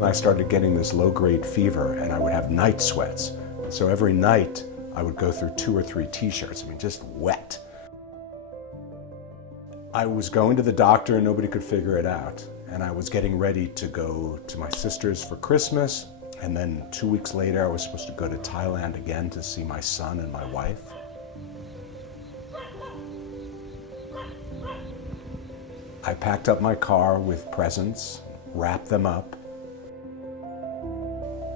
I started getting this low-grade fever, and I would have night sweats. So every night, I would go through 2 or 3 t-shirts, just wet. I was going to the doctor and nobody could figure it out. And I was getting ready to go to my sister's for Christmas. And then 2 weeks later, I was supposed to go to Thailand again to see my son and my wife. I packed up my car with presents, wrapped them up.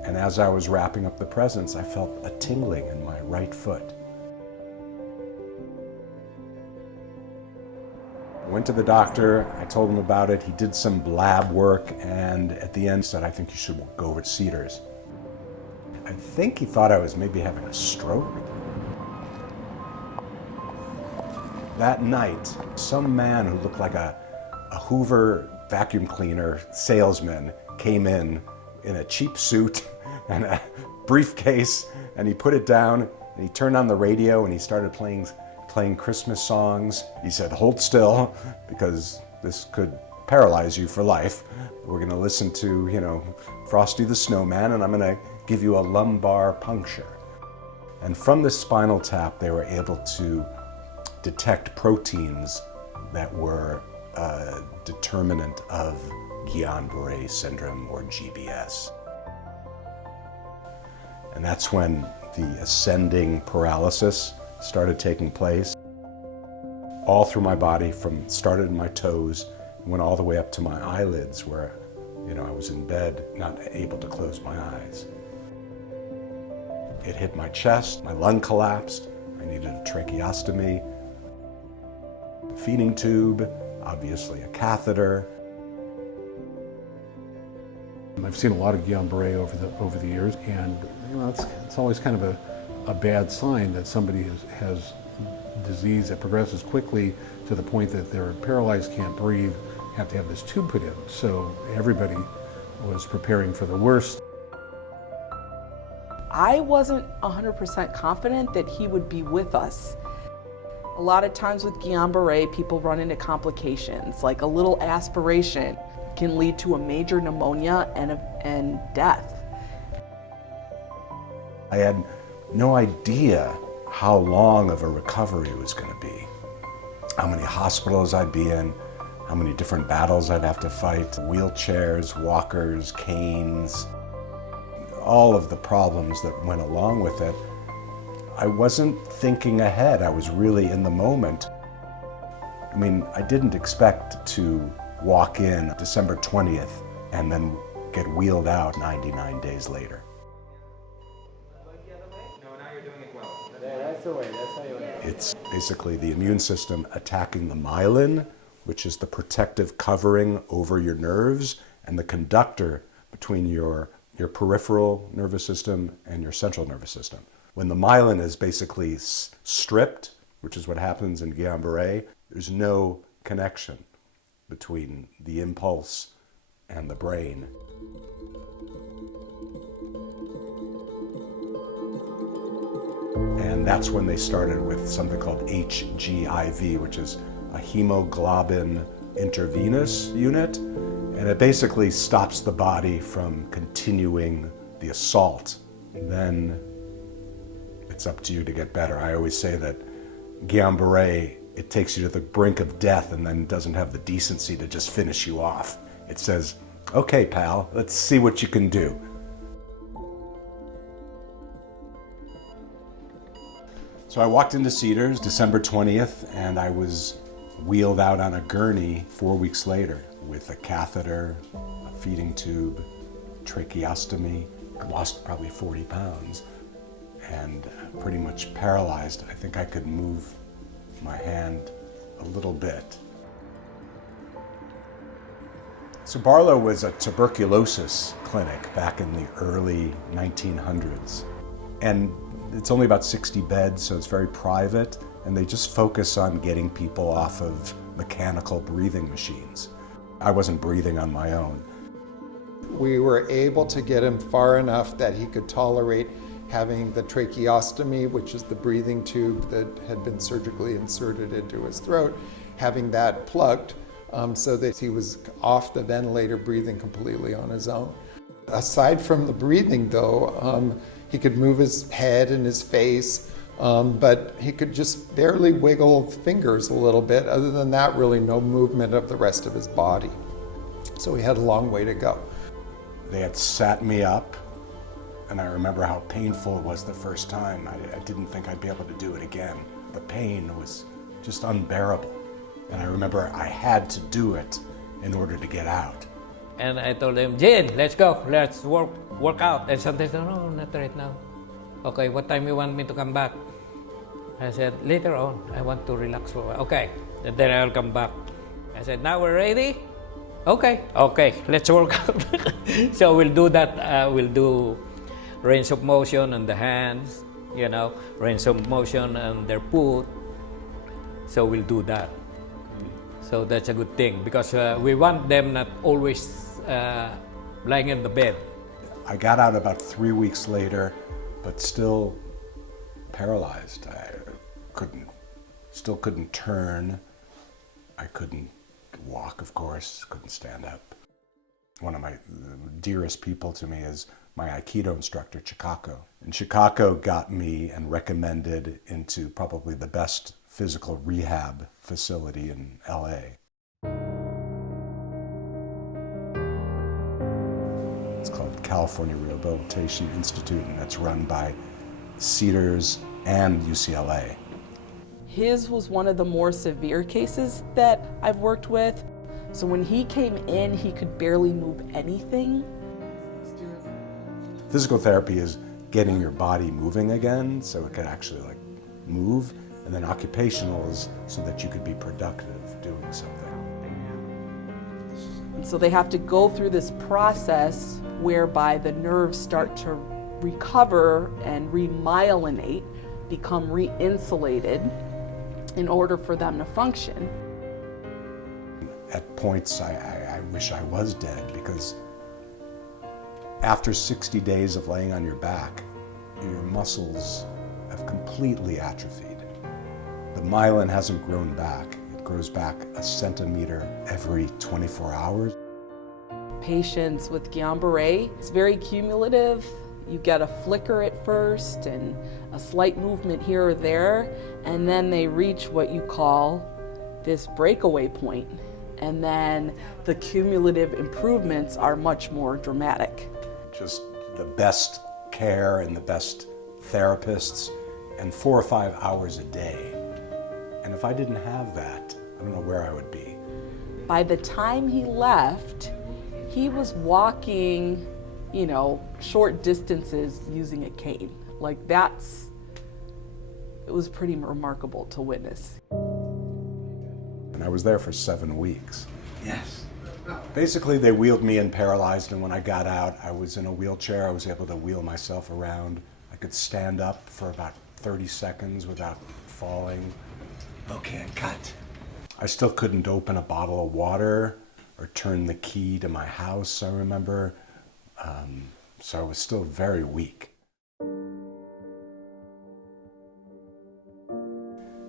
And as I was wrapping up the presents, I felt a tingling in my right foot. I went to the doctor, I told him about it, he did some lab work, and at the end said, I think you should go over to Cedars. I think he thought I was maybe having a stroke. That night, some man who looked like a Hoover vacuum cleaner salesman came in a cheap suit and a briefcase, and he put it down, and he turned on the radio, and he started playing Christmas songs. He said, hold still, because this could paralyze you for life. We're gonna listen to, Frosty the Snowman, and I'm gonna give you a lumbar puncture. And from this spinal tap, they were able to detect proteins that were a determinant of Guillain-Barre Syndrome, or GBS. And that's when the ascending paralysis started taking place all through my body, started in my toes, went all the way up to my eyelids where, I was in bed, not able to close my eyes. It hit my chest, my lung collapsed, I needed a tracheostomy, a feeding tube, obviously a catheter. I've seen a lot of Guillain-Barre over the years, and it's always kind of a bad sign that somebody has disease that progresses quickly to the point that they're paralyzed, can't breathe, have to have this tube put in. So everybody was preparing for the worst. I wasn't 100% confident that he would be with us. A lot of times with Guillain-Barre, people run into complications, like a little aspiration can lead to a major pneumonia and death. I had no idea how long of a recovery it was going to be, how many hospitals I'd be in, how many different battles I'd have to fight, wheelchairs, walkers, canes, all of the problems that went along with it. I wasn't thinking ahead, I was really in the moment. I didn't expect to walk in December 20th and then get wheeled out 99 days later. It's basically the immune system attacking the myelin, which is the protective covering over your nerves and the conductor between your peripheral nervous system and your central nervous system. When the myelin is basically stripped, which is what happens in Guillain-Barre, there's no connection between the impulse and the brain. And that's when they started with something called HGIV, which is a hemoglobin intravenous unit. And it basically stops the body from continuing the assault. Then it's up to you to get better. I always say that Guillain-Barre, it takes you to the brink of death and then doesn't have the decency to just finish you off. It says, okay, pal, let's see what you can do. So I walked into Cedars December 20th, and I was wheeled out on a gurney 4 weeks later with a catheter, a feeding tube, tracheostomy. I lost probably 40 pounds and pretty much paralyzed. I think I could move my hand a little bit. So Barlow was a tuberculosis clinic back in the early 1900s. And it's only about 60 beds, so it's very private, and they just focus on getting people off of mechanical breathing machines. I wasn't breathing on my own. We were able to get him far enough that he could tolerate having the tracheostomy, which is the breathing tube that had been surgically inserted into his throat, having that plugged so that he was off the ventilator breathing completely on his own. Aside from the breathing, though, he could move his head and his face, but he could just barely wiggle fingers a little bit. Other than that, really no movement of the rest of his body. So he had a long way to go. They had sat me up, and I remember how painful it was the first time. I didn't think I'd be able to do it again. The pain was just unbearable. And I remember I had to do it in order to get out. And I told him, Jane, let's go, let's work out. And sometimes, no, not right now. Okay, what time you want me to come back? I said, later on, I want to relax for a while. Okay, and then I'll come back. I said, now we're ready? Okay, let's work out. So we'll do that, we'll do range of motion on the hands, range of motion on their foot. So we'll do that. So that's a good thing because we want them not always lying in the bed. I got out about 3 weeks later, but still paralyzed. I still couldn't turn. I couldn't walk, of course, couldn't stand up. One of my dearest people to me is my Aikido instructor, Chikako. And Chikako got me and recommended into probably the best physical rehab facility in LA. It's called California Rehabilitation Institute, and it's run by Cedars and UCLA. His was one of the more severe cases that I've worked with. So when he came in, he could barely move anything. Physical therapy is getting your body moving again so it can actually move. And then occupational is so that you could be productive doing something. And so they have to go through this process whereby the nerves start to recover and remyelinate, become re-insulated in order for them to function. At points, I wish I was dead because after 60 days of laying on your back, your muscles have completely atrophied. The myelin hasn't grown back. It grows back a centimeter every 24 hours. Patients with Guillain-Barre, it's very cumulative. You get a flicker at first and a slight movement here or there, and then they reach what you call this breakaway point. And then the cumulative improvements are much more dramatic. Just the best care and the best therapists and 4 or 5 hours a day. And if I didn't have that, I don't know where I would be. By the time he left, he was walking, short distances using a cane. It was pretty remarkable to witness. And I was there for 7 weeks. Yes. Basically, they wheeled me in paralyzed, and when I got out, I was in a wheelchair. I was able to wheel myself around. I could stand up for about 30 seconds without falling. Okay, cut. I still couldn't open a bottle of water or turn the key to my house, I remember. So I was still very weak.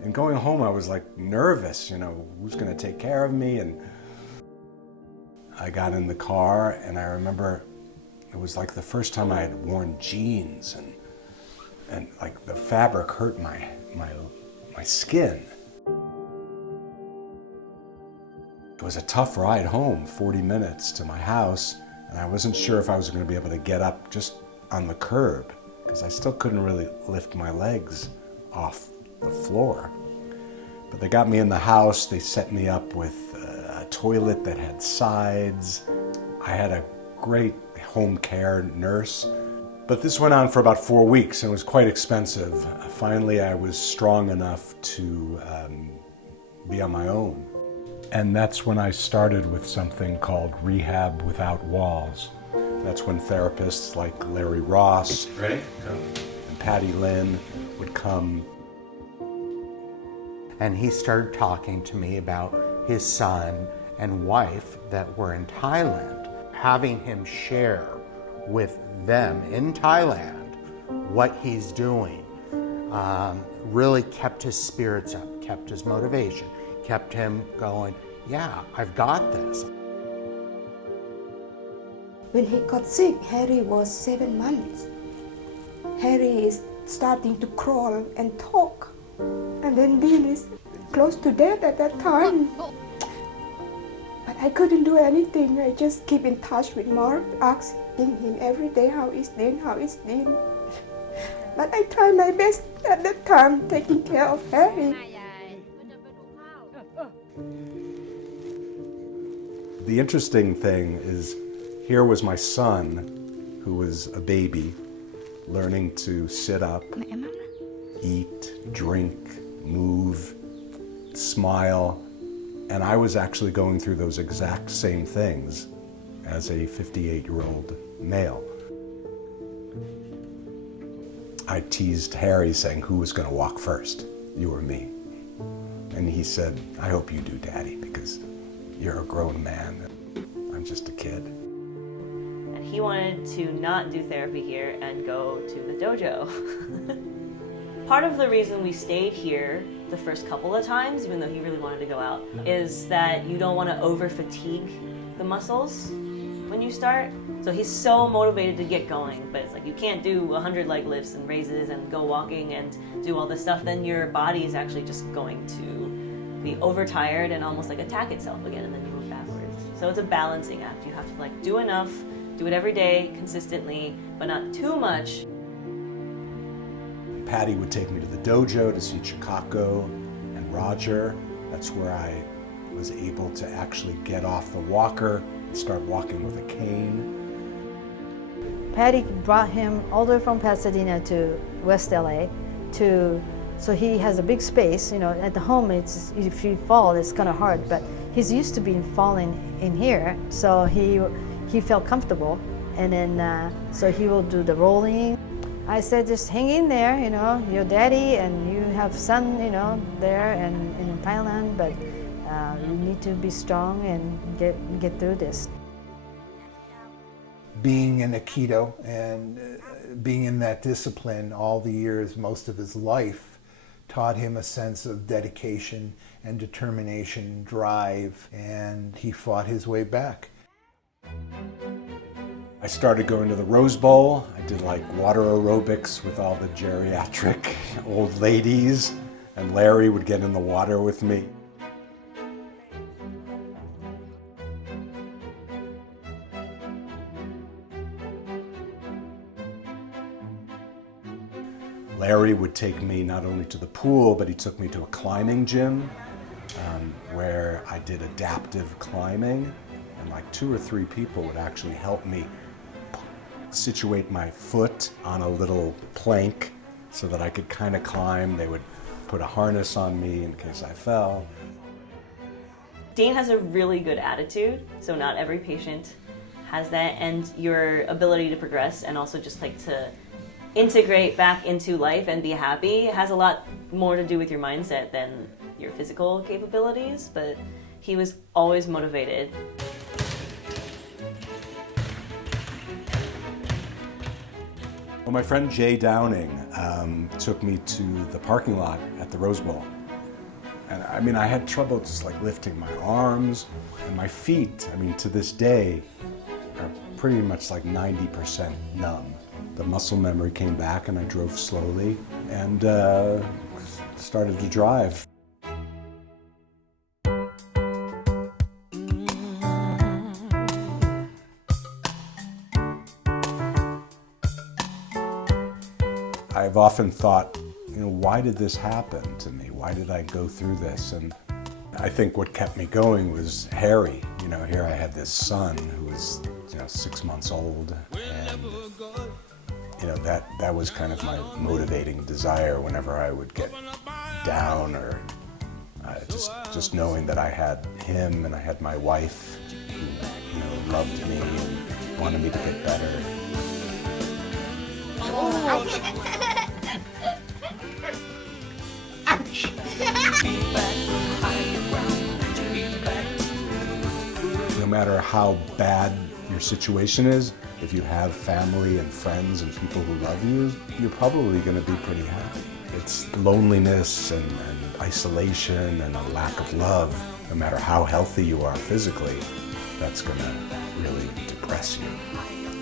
And going home, I was nervous, who's gonna take care of me? And I got in the car, and I remember it was the first time I had worn jeans, and the fabric hurt my skin. It was a tough ride home, 40 minutes to my house, and I wasn't sure if I was going to be able to get up just on the curb because I still couldn't really lift my legs off the floor. But they got me in the house, they set me up with a toilet that had sides. I had a great home care nurse. But this went on for about 4 weeks and was quite expensive. Finally, I was strong enough to be on my own. And that's when I started with something called Rehab Without Walls. That's when therapists like Larry Ross and Patty Lynn would come. And he started talking to me about his son and wife that were in Thailand, having him share with them in Thailand what he's doing really kept his spirits up, kept his motivation, kept him going, yeah, I've got this. When he got sick, Harry was 7 months. Harry is starting to crawl and talk. And then Dean is close to death at that time. But I couldn't do anything. I just keep in touch with Mark, asking him every day, how is Dean, how is Dean? But I tried my best at that time, taking care of Harry. The interesting thing is, here was my son, who was a baby, learning to sit up, eat, drink, move, smile, and I was actually going through those exact same things as a 58-year-old male. I teased Harry saying, who was going to walk first, you or me? And he said, I hope you do, Daddy, because you're a grown man. I'm just a kid. And he wanted to not do therapy here and go to the dojo. Part of the reason we stayed here the first couple of times, even though he really wanted to go out, is that you don't want to over-fatigue the muscles when you start. So he's so motivated to get going, but it's like you can't do 100 leg lifts and raises and go walking and do all this stuff, then your body is actually just going to be overtired and almost like attack itself again, and then you move backwards. So it's a balancing act. You have to like do enough, do it every day, consistently, but not too much. Patty would take me to the dojo to see Chicago and Roger. That's where I was able to actually get off the walker and start walking with a cane. Patty brought him all the way from Pasadena to West LA so he has a big space. You know, at the home, if you fall, it's kind of hard, but he's used to being falling in here, so he felt comfortable, and then so he will do the rolling. I said, just hang in there, you know, your daddy and you have son, you know, there and in Thailand, but you need to be strong and get through this. Being in Aikido and being in that discipline all the years, most of his life, taught him a sense of dedication and determination, drive, and he fought his way back. I started going to the Rose Bowl. I did like water aerobics with all the geriatric old ladies, and Larry would get in the water with me. Larry would take me not only to the pool, but he took me to a climbing gym where I did adaptive climbing, and like 2 or 3 people would actually help me situate my foot on a little plank so that I could kind of climb. They would put a harness on me in case I fell. Dean has a really good attitude, so not every patient has that, and your ability to progress and also just like to integrate back into life and be happy has a lot more to do with your mindset than your physical capabilities, but he was always motivated. Well, my friend Jay Downing took me to the parking lot at the Rose Bowl. And I mean, I had trouble just like lifting my arms, and my feet, I mean, to this day, are pretty much like 90% numb. The muscle memory came back and I drove slowly and started to drive. I've often thought, you know, why did this happen to me? Why did I go through this? And I think what kept me going was Harry. You know, here I had this son who was, you know, 6 months old, and you know, that was kind of my motivating desire whenever I would get down, or just knowing that I had him and I had my wife who, you know, loved me and wanted me to get better. No matter how bad your situation is, if you have family and friends and people who love you, you're probably going to be pretty happy. It's loneliness and isolation and a lack of love, no matter how healthy you are physically, that's going to really depress you.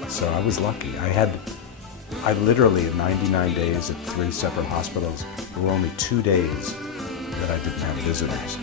So I was lucky. I literally, in 99 days at 3 separate hospitals, there were only 2 days that I didn't have visitors.